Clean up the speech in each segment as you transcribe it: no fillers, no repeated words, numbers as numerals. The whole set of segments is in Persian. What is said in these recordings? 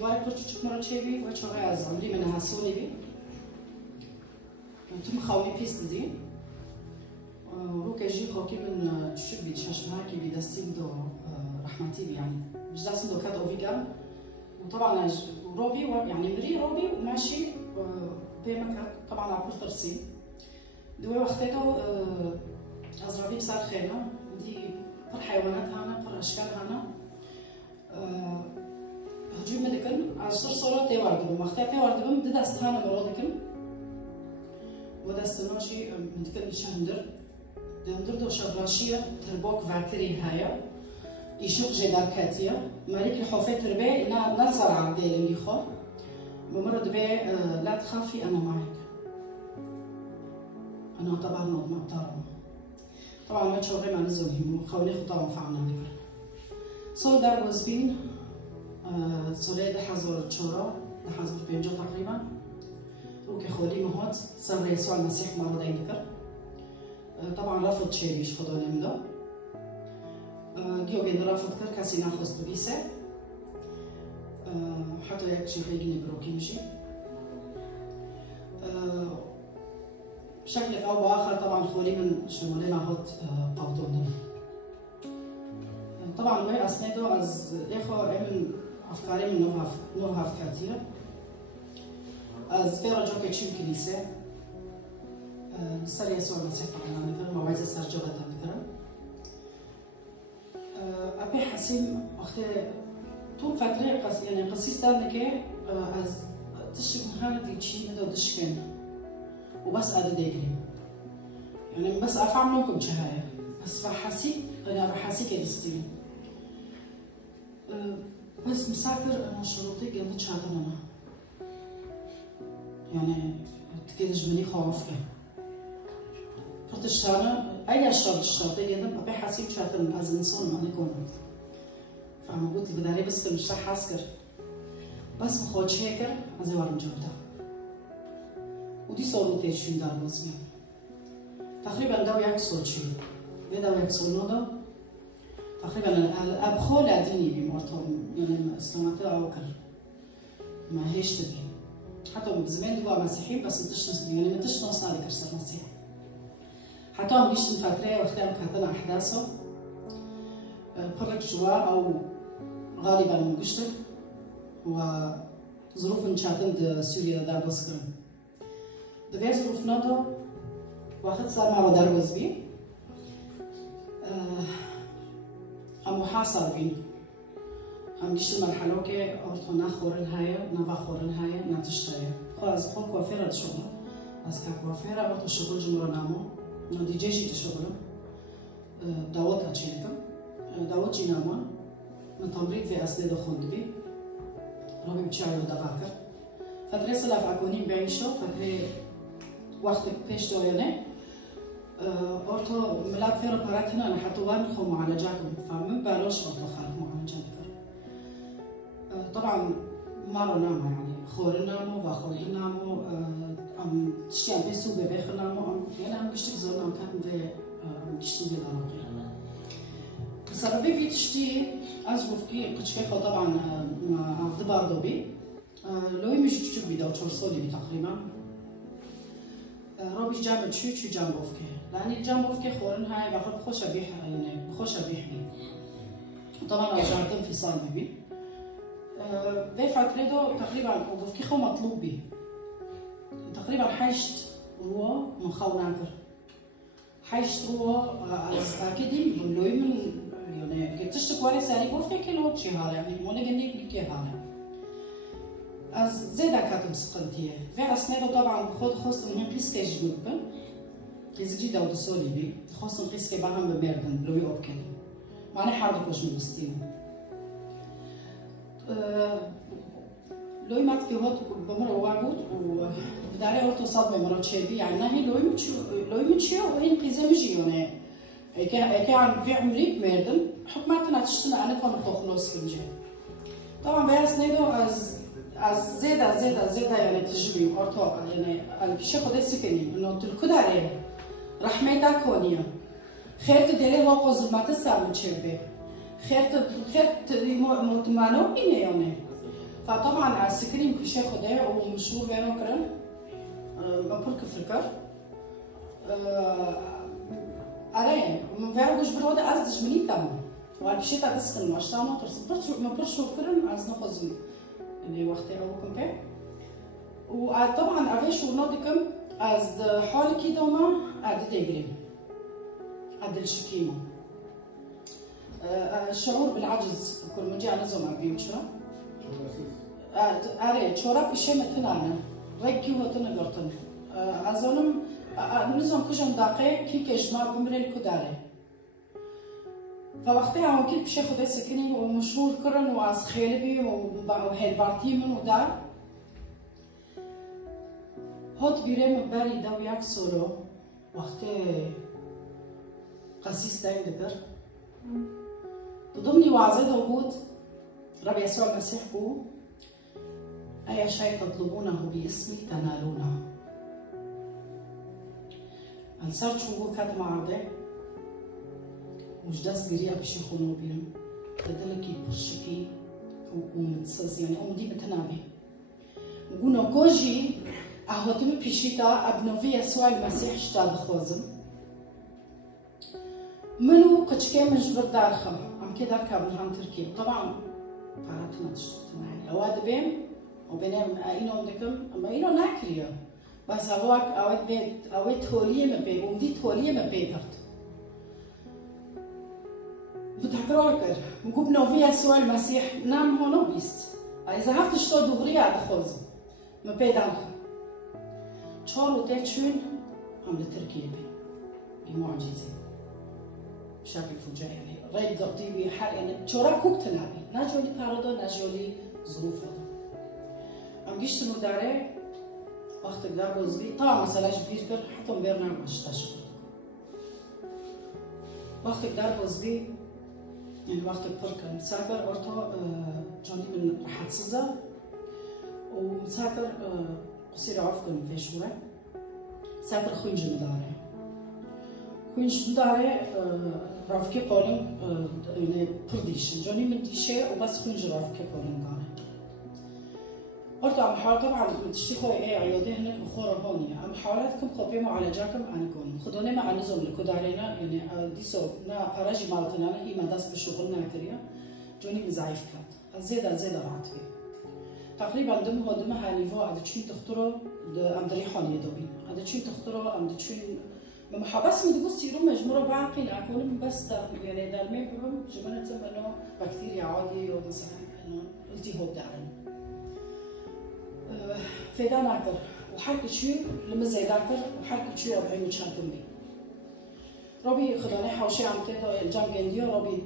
دوباره küçük مرچوی و چاقی از عمری من حسونی بی تم خوابی پیست دی رو که جی خوکی من küçük بی چشمه کی بی دستیم دو رحمتی بی يعني مش دستم دو كات اوفيجان وطبعا روبي يعني مري روبي وماشي بمكان طبعا عبور ترسيم دوي وقتها از روبي بصار خيمه دي بر حيوانات هانا بر اشكال هانا هجوم دكن از صورة تيواردم وقتها تيواردم دي دست هانا برودكن ودست نوشي مدكن شهندر دندر دو شغلاشية تربوك فاكتري هايا يشوق جدار كاتيا مالك الحوفي تربي نصر عبدي اللي خو بمرض بي لا تخافي انا معك انا طبعا ما بطارم طبعا ما تشوفي مع نزولهم خوني خطا فعنا ذكر so that was been صلاه حضور تشورا حضور بينجو تقريبا وكي خولي مهات صار يسوع المسيح مرض ذكر طبعا رفض شيريش خدوا نمدا دیو بین رفت کرد کسی نخواست بیسه حتی یک چیزی نگروکی میشه بشكل او باخر طبعا خولي من شمالين هات قبضون طبعا وهي اسندو از اخو من افكاري من نوع كثيره از فيرا جوكي تشيم كنيسه سر يسوع المسيح طبعا نذكر موعظه سرجوغه نذكر أبي حسيم وقت طول فترة يعني قصيص دارنك از تشك مهانة دي تشي مدو دشكن وبس أدي ديجري يعني بس أفهم لكم شهاية بس بحسي أنا بحسي كدستين بس مسافر أنا شروطي جنب شادنا يعني تكيدش مني خوفك فتشتغل أي شرط جدا أبي حاسيب شاطر از إنسان ما نكون فأنا قلت بداري بس مش راح أسكر بس مخوض شاكر از وارم جوده ودي صورو تيشين دار بزمين تقريبا داو يك صوت شو بداو يك صونو دا تقريبا الأبخو لديني بمرتهم يعني استمعت أوكر ما هيش تبي حتى بزمان دوا مسيحيين بس متش يعني متش ناس نادي كرسر مسيح حتى هم ليش فترة وقتها كاتنا أحداثه برك جوا أو غالبا مقشتر وظروف نشاتن سوريا دار بسكرن دوی ظروف نادا وقت صار ما دار بزبي هم حاصل بين هم ليش المرحلة كي أرتونا خورن هاي نبا خورن هاي ناتشتري خلاص خون كوافيرة تشغل بس كوافيرة أرتو شغل جمرة نامو نادي جيجي تشغله داوت أشيلكم داوت جيناما من تمريض في أسناد خند بي ربي بتشعر دفاكر فترة سلاف أكونين بعيشة فترة وقت پیش داینه أرتو ملاك فيرو براتنا أنا حتى وان خو معالجاتهم فمن بلاش أرتو خالف معالجات كر طبعا مرة نامو يعني خور نامو وخور نامو أم تشتي بيسو ببيخ نامو يعني أم كشتي زور نام كاتم في كشتي بدارو بسبب في تشتي أزوف كي قشكي خو طبعا عفد باردو بي لوي مش تشوف بيداو تشوصولي تقريبا رابش جامد شو جامبوفكي لأن الجامبوفكي خورن هاي بخور بخوش أبيح يعني بخوش أبيح بي طبعا رجعت انفصال بي في فترة دو تقريبا بوفكي خو مطلوب بي تقريبا حيشت هو من خو ناكر حيشت هو أكيد لوي من يعني كتشتك واري ساري بوفكي كيلو تشي هاله يعني مو نجني كي هاله از زيدا كاتم سقنتيه في أسناده طبعا بخود خص من قيسكي جنوبن قيس جيدا ودسولي بي خص قيسكي باهم بمردن لوي أوكي معنى حاردك وش مبستين لوي مات في هوت بمرة وعود وبداري أورتو صدمة مرة تشيبي يعني نهي لوي متشيو وين قيزة مجيونه كي عم في عمري بمردن حكمتنا تشتنا أنا كون خلص كنجي طبعا في أسناده از زيادة يعني تجربي أرتو يعني الشيء قد يسكني إنه تلكد عليه رحمة تكونية خير تدري هو قصد ما تسامح شيء خير مؤتمنو إنه يعني فطبعا السكرين كشي خده ومشهور بينه كرن مبور كفركر عليه مفيها وش برودة أزدش مني تام وعالبشي تاسكن واشتانو ترس مبور شو كرن أزنا خزني اللي وقتي أوكم به وطبعا أفيش ونادكم از حال كيدوما عد تجري عد الشكيمة الشعور بالعجز كل ما جاء نزوم عبيم شو أريد شوراب إشي متنانا رجي وتنا قرطن أظنم نزوم كشان دقيق كي كجمع بمرين كداري فوقتها ممكن بشي خدي سكني ومشهور كرن وعز خيلبي وهيل بارتيمن ودا هات بیرم بری دو یک سورو وقتی قسیس دایم دکر ضمني وعظة داود رب يسوع المسيح بو أي شيء تطلبونه باسمي تنالونه أنصار شو كاد معرضة مش داس بريء بشي خونو بيرم تدلكي برشكي ومتسز يعني دي بتنابي وقونا كوجي أهوتم بيشيتا أبنوفي يسوع المسيح اشتاد خوزم منو قشكي من جبر دارخم عم كي داركا بنهم تركيا طبعا باراتنا تشتغل معي أواد بيم وبينهم أينو دكم أما أينو ناكريا بس أواك أواد بيت أواد تولية مبي ومدي تولية مبي درت بتحكروا مقوب نوفي يسوع المسيح نام هونو بيست إذا هفت اشتاد دغريا عد خوزم مبي دارخم چهار و ده چون هم لتركيا بمعجزة بشكل فجائي يعني رأي قطي بحال يعني چهارا كوك تنابي نجولي بارادا نجولي ظروف هذا هم جيشت مداره وقت قدر بوزبي طبعا مسألة كبير كر حتى مبيرنا ماشتاش وقت قدر بوزبي يعني وقت بركة مسافر أرتا جاني من راحت سزا ومسافر قصير عفكن في شوية سافر خوينج مداره خوينج مداره رافكي قولن يعني برديش جاني من ديشة وبس خوينج رافكي قولن داره قلت عم حاول طبعا تشتكوا ايه عيادة هناك بخورة هونية عم حاولاتكم خبيه معالجاكم عنكم خدوني مع نظام لكودارينا يعني ديسو نا باراجي مالتنا هي ما داس بشغلنا كريا جاني مزعيف كات زيادة بعد فيه تقريبا دم هو دم هالنيفو عاد تشين تختاروا عم دريحان يدوبين عاد تشين تختاروا عم تشين ما حبس من دقوس يروم مجموعة باقين أكون بس يعني دارمي بهم جمانة إنه بكتيريا عادي ومثلا إنه التهاب دارين فيدا ناكر وحركة شو لما زي داكر وحركة شو أبعين وشانتم بي ربي خداني حوشي عم تيدا الجام جنديو ربي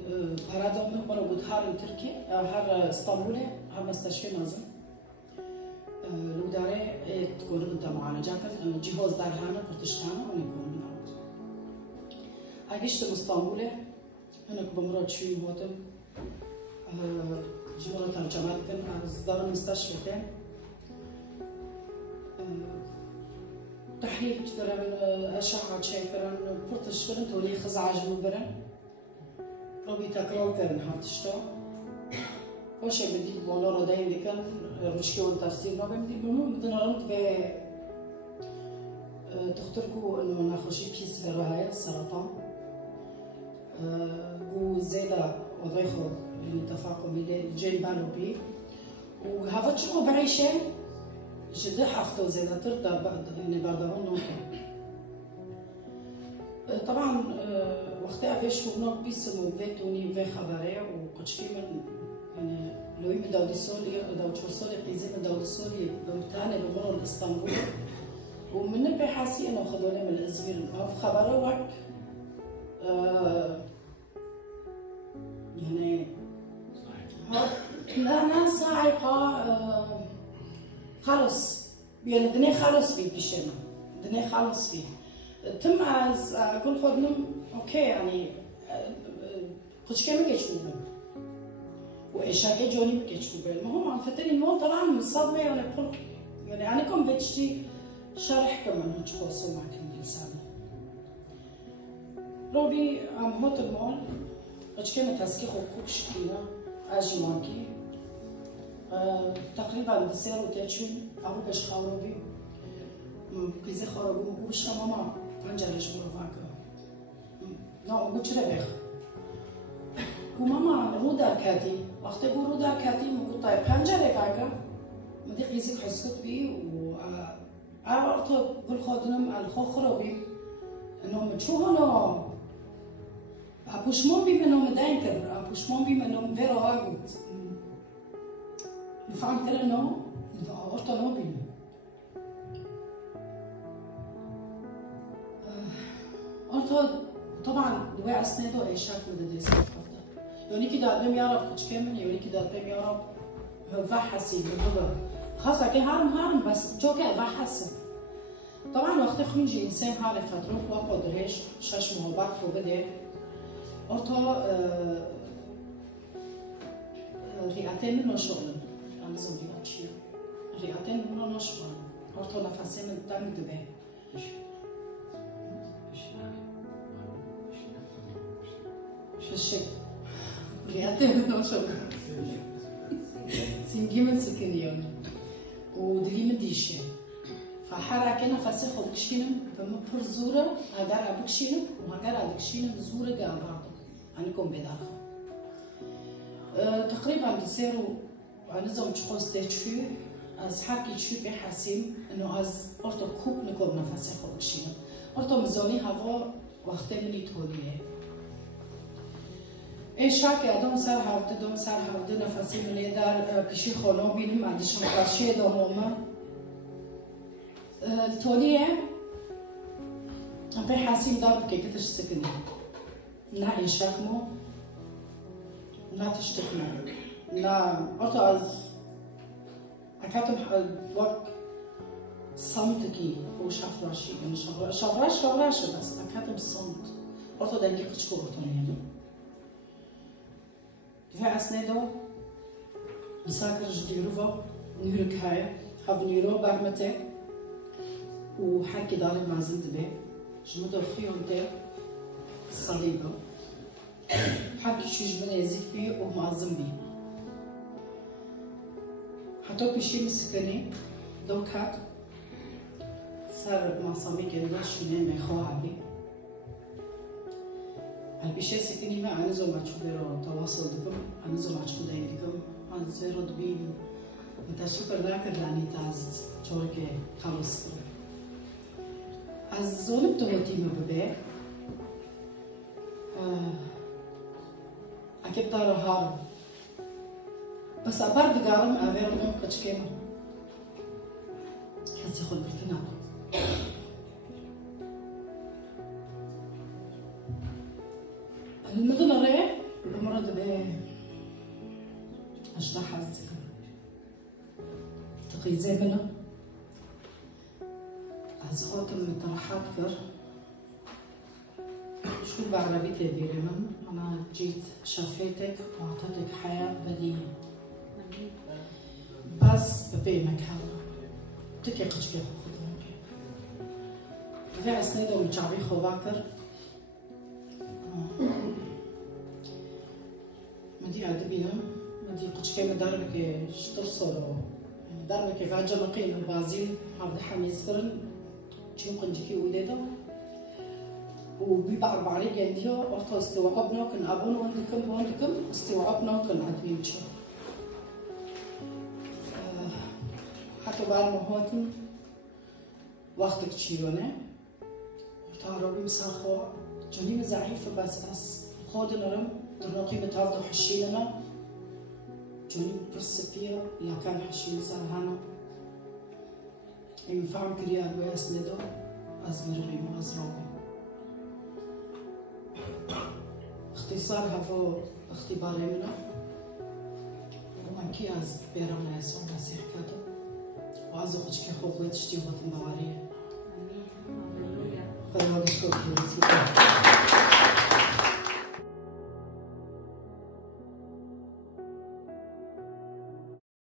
هرادا مخبر وجود هار تركي هار اسطنبول هار مستشفى نازم لو داره تكون انت معالجات جهاز دار هانا برتشتانا ونكون من عود هاجشت اسطنبول هناك بمرض شوي هوتم جمرة ترجمات كان از دار المستشفى كان تحليل كرن أشعة شيء كرن برتش كرن تولي خزعة جنوبرن ربي تكرار كرن هفتشتا وش بدي بونورو دايم دكان رشكي والتفسير ما بدي بونو بدنا رمت ب تختركوا إنه ناخوشي بيس برهاية سرطان وزيدا وضيخو يعني تفاقم اللي جاي بالو بيه وهذا شو بعيشه جدا حفتو زيدا ترضى يعني بعدهم نوكا طبعا وقتها فيش هناك بيسمو فيتوني في خبرية وقتش من يعني لو يبدأ ديسولي داو تشوسولي قيزي من داو ديسولي داو تاني بمرور اسطنبول ومن بحاسي انه خدوني من الازمير في خبره وك يعني أنا صاعقة خلص يعني الدنيا خلص فيه بشنا الدنيا خلص فيه تم از كل خدنم اوكي يعني خدش كم كيشوفه وايش هاي جوني كيشوفه المهم عم فتري الموت طبعا من صدمة يعني أنا كم بتشتي شرح كمان هنش قصة معك الإنسان روبي عم هوت المول خدش كم تسكي خوكش كينا أجي مانكي تقريبا بسير وتشون أروقش خاروبي كذا خاروبي وش ماما بنجرش مرفاقة لا قلت ربيخ وماما رودا كاتي وقت أقول رودا كاتي مقول طيب بنجرة فاقة مدي قيزك حسكت بي و أرتو بالخادنم الخخربي إنه متشوه أنا أبوشمون بي منهم داينكر أبوشمون بي منهم فيرو هاجوت نفهم ترى إنه أرتو نوبي أرتو طبعا دواء أسنده إيشاك مدة ديسك يعني كده أدم يارب كتش كمن يعني كده أدم يارب فحسي بالضبط خاصة كي هارم بس جوكي فحسي طبعا وقت خمينجي إنسان هاري فتروح وقت دريش شاش مهبط وبدأ أرتو رئتين منو شغل أنا زوجي أشياء رئتين منو نشغل أرتو نفسي من تاني دبي الشيء رئتين منو شغل سنجي من سكنيون ودري من ديشة فحركة نفسي خد كشينم بمبر زورة هجر أبوك شينم وهجر أبوك شينم زورة جا بعض عنكم بداخل تقريبا بيصيروا نظام تشخص تشوي از حكي تشوي بحسيم إنه از أرتو كوب نكون نفسي خد كشينم أرتو مزاني هوا وقت مني توليه ایشاک ادم سر هفته نفسی منی در پیشی خانه بینیم ادیشون قرشه دامومه تولیه به حسیم دار بکی کتش سکنی نه ایشاک مو نه تشتکنه نه ارتو از اکاتم وقت صمتکی و شفراشی یعنی شفراش بس اکاتم صمت ارتو دنگی قچکو ارتونیه في أسنده مساكر جديروفا نيرك هاي خاب نيرو بعمته وحكي داري مع زند به جمدو خيون تي صليبه حكي شو جبنا يزيد فيه ومعظم بيه حتى بشي مسكني دوكات صار مع صامي كندا شنو ما يخوها بيه البيشة سكني ما أنا زوج أشوفه تواصل دكم أنا زوج أشوفه دايم دكم أنا زيرو دبيم متشكر ذاك اللي تاز شوركة خلص از زول بتوتي ما ببيع أكيد دار هارم بس أبرد قارم أبير من كتشكيمه حتى خل بتنا المدن الرئة المرض به أجدح الذكر تقي زمنه أزخوت من طرحات كر شو بعربيتي بيرمن أنا جيت شفيتك وأعطيتك حياة بديهة بس ببينك هلا تكي قشكي خدمك في أسنده ومشعبي خواكر مدي عدبينا مدي قشكي مداربك شترصلو داربك فاجا مقيم البازيل عبد حميد فرن تشين قنجكي وليدا وبيبقى بعري جنديو أرتو استوعبنا كن أبون وندكم استوعبنا كن عدبين شو حتى بعد ما هاتن وقتك تشيلونه وتعربي مساخوا جنين ضعيفة بس خود نرم درناقي بتعرض حشيلنا جنين برسبيا لا كان حشيل سرهانا ينفعم كريا الوياس ندو أزمرغي وأزراوي اختصار هفو اختباري منا ومنكي از بيرم يسوع مسيح كاتو وازو خشكي خوفوي تشتي وطن بواريه.